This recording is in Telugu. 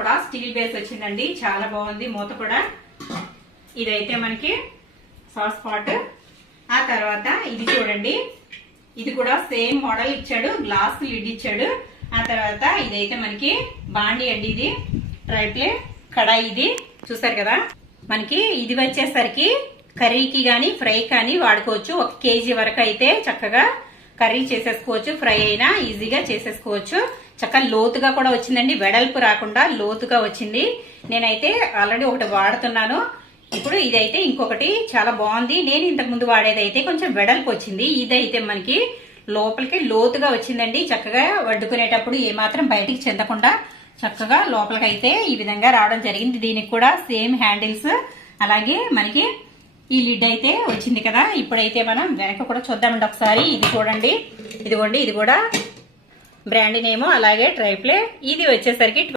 కూడా స్టీల్ బేస్ వచ్చిందండి, చాలా బాగుంది మూత కూడా. ఇదైతే మనకి సాస్ పాట్. ఆ తర్వాత ఇది చూడండి, ఇది కూడా సేమ్ మోడల్ ఇచ్చాడు, గ్లాస్ లిడ్ ఇచ్చాడు. ఆ తర్వాత ఇదైతే మనకి బాండి అండి, ఇది ట్రైప్లే కడాయి. ఇది చూసారు కదా, మనకి ఇది వచ్చేసరికి కర్రీకి గానీ ఫ్రై కానీ వాడుకోవచ్చు. 1 కేజీ వరకు అయితే చక్కగా కర్రీ చేసేసుకోవచ్చు, ఫ్రై అయినా ఈజీగా చేసేసుకోవచ్చు. చక్కగా లోతుగా కూడా వచ్చిందండి, వెడల్పు రాకుండా లోతుగా వచ్చింది. నేనైతే ఆల్రెడీ ఒకటి వాడుతున్నాను. ఇప్పుడు ఇదైతే ఇంకొకటి చాలా బాగుంది. నేను ఇంతకు ముందు వాడేదైతే కొంచెం వెడల్పు వచ్చింది, ఇదైతే మనకి లోపలికి లోతుగా వచ్చిందండి. చక్కగా వడ్డుకునేటప్పుడు ఏమాత్రం బయటికి చెందకుండా చక్కగా లోపలికి అయితే ఈ విధంగా రావడం జరిగింది. దీనికి కూడా సేమ్ హ్యాండిల్స్, అలాగే మనకి ఈ లిడ్ అయితే వచ్చింది కదా. ఇప్పుడైతే మనం వెనక కూడా చూద్దామండి ఒకసారి. ఇది చూడండి, ఇదిగోండి, ఇది కూడా బ్రాండ్ నేమ్, అలాగే ట్రైప్లే. ఇది వచ్చేసరికి